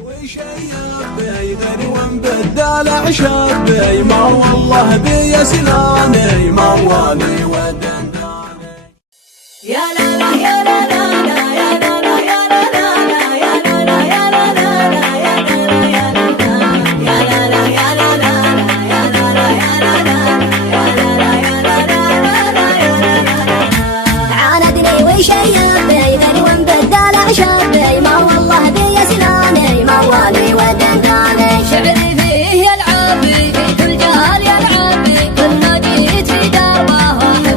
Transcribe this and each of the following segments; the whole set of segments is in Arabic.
وشيابي غنوان بالدلع شابي ما والله بي سناني موالي ودنداني يا لا لا يا لا لا لا يا لا لا يا لا لا لا يا لا لا يا لا لا لا يا لا لا يا لا لا يا لا لا يا لا لا يا لا لا يا لا لا يا لا لا عاندني وشيابي غنوان بالدلع شابي ما والله بي سناني موالي ودنداني شعري فيه يلعب في كل جهال يلعب كل ما جيت في دربه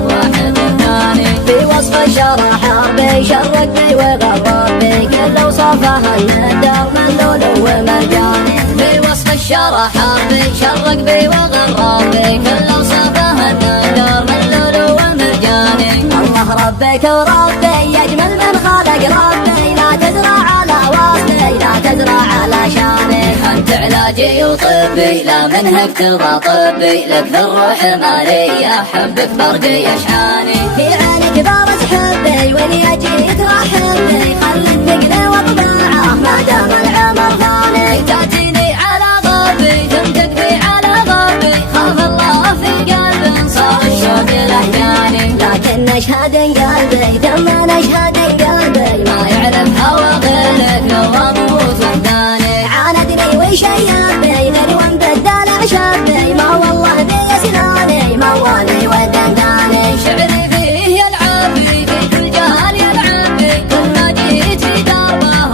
واحد ثاني في وصف الشرح حربي شرق بي وغرب بي كل اوصافه الندر ملول ومرجاني في وصف الشرح حربي شرق بي وغرب بي كل اوصافه الندر ملول ومرجاني الله ربك وربي يجمل من خلق ربي لا تزرع على وصفي لا تزرع على شاني انت علاجي وطبي لا منهك ترضى طبي لك في الروح مالي احبك برقي اشحاني في عينك بارز حبي ولي اجيت رحبي خلي الثقل وطباعه ما دام العمر ثاني تاتيني على غربي تمتك بي على غربي خاف الله في قلبي صار الشوق لهجاني لكن اشهد قلبي ثم اشهد قلبي ما يعرف هوى غيرك لو اموت وحداني عاندني وشيابي غنوان بالدلع شابي ما والله بي سناني موالي ودنداني شعري فيه يلعب في كل جهال يلعب كل ما جيت في دربه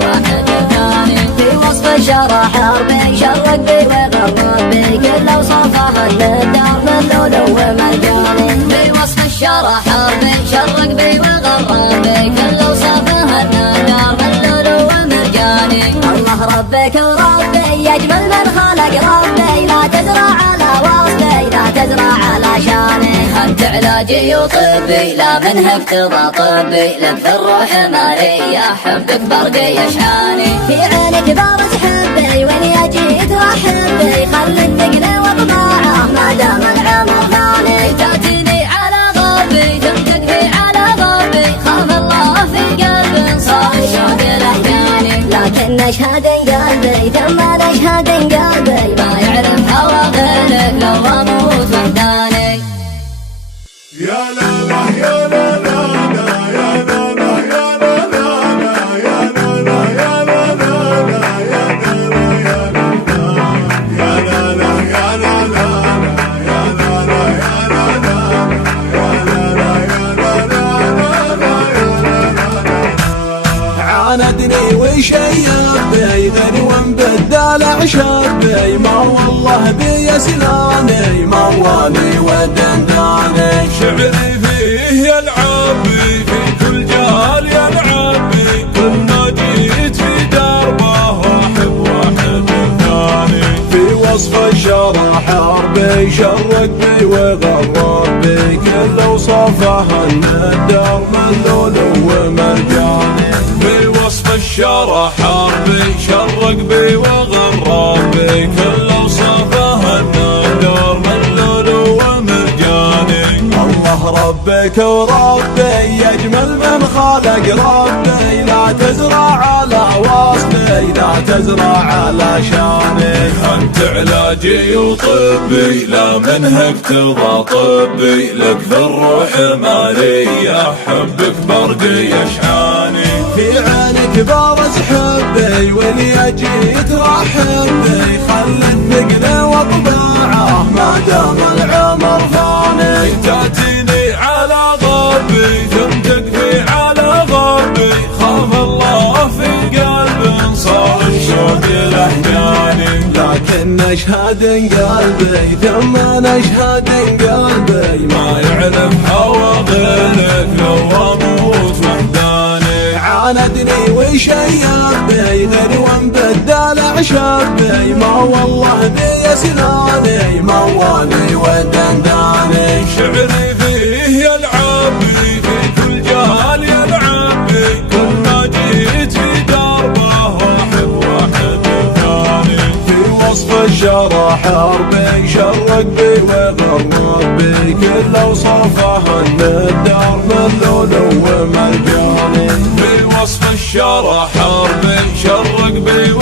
واحد ثاني في وصف الشرح حربي شرق بي وغرب بي كل اوصافه الندر ملول ومرجاني في وصف الشرح حربي شرق بي وغرب بي كل اوصافه الندر ملول ومرجاني الله ربك وربي يجمل من خلق ربي لا تزرع على وصفي لا تزرع على شاني انت علاجي وطبي لا منهك ترضى طبي لك في الروح مالي احبك برقي اشحاني في عينك بارز حبي ولي اجيت رحبي خلي الثقل وطباعه ما دام العمر ثاني تاتيني على غربي تمتك بي على غربي خاف الله في قلبي صار الشوق لهجاني لكن اشهد قلبي ثم اشهد قلبي ما يعرف هوى غيرك لو اموت وحداني يا لا لا يا لا لا لا يا لا لا يا لا لا يا لا لا يا لا لا يا لا لا يا لا لا يا لا لا يا لا لا يا لا لا عاندني وشيابي غنوان بالدلع شابي ما والله بي سناني موالي ودنداني شعري فيه يلعب في كل جهال يلعب كل ما جيت في دربه واحد ثاني في وصف الشرح حربي شرق بي وغرب بي كل اوصافه الندر ملول ومرجاني في وصف الشرح حربي شرق بي وغرب بي كل اوصافه الندر ملول ومرجاني الله ربك وربي يجمل من خلق ربي لا تزرع على وصفي لا تزرع على شاني انت علاجي وطبي لا منهك ترضى طبي لك في الروح مالي احبك برقي اشحاني في عينك بارز حبي ولي اجيت رحبي خلي الثقل وطباعه ما دام العمر ثاني تاتيني على غربي تمتك بي على غربي خاف الله في قلبي صار الشوق لهجاني لكن اشهد قلبي ثم اشهد قلبي ما يعرف هوى غيرك لو اموت وحداني عاندني وشيابي غنوان بالدلع شابي ما والله بي سناني موالي ودنداني شعري فيه يلعب في كل جهال يلعب كل ما جيت في دربه واحد ثاني في وصف الشرح حربي شرق بي وغرب بي كل اوصافه الندر ملول ومرجاني في وصف الشرح حربي شرق بي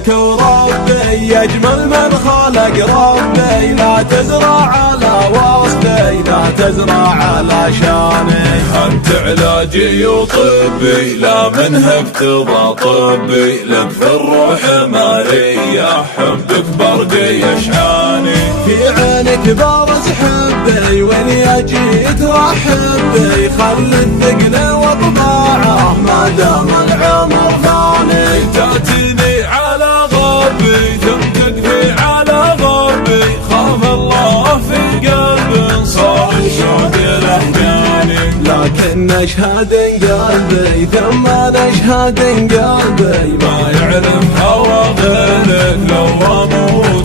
لك وربي أجمل من خلق ربي، لا تزرع على وصفي لا تزرع على شاني. أنت علاجي وطبي لا منها افتضى طبي، لك في الروح مارية حبك برقي يشحاني. في عينك بارز حبي وين اجي ترحبي، خلي الثقل وطباعه ما دام العمر فاني. تاتيني على غربي ثم تقفي على غربي، خاف الله في قلبي صار الشوق لهجاني. لكن اشهد قلبي ثم اشهد قلبي، ما يعرف هوى غيرك لو اموت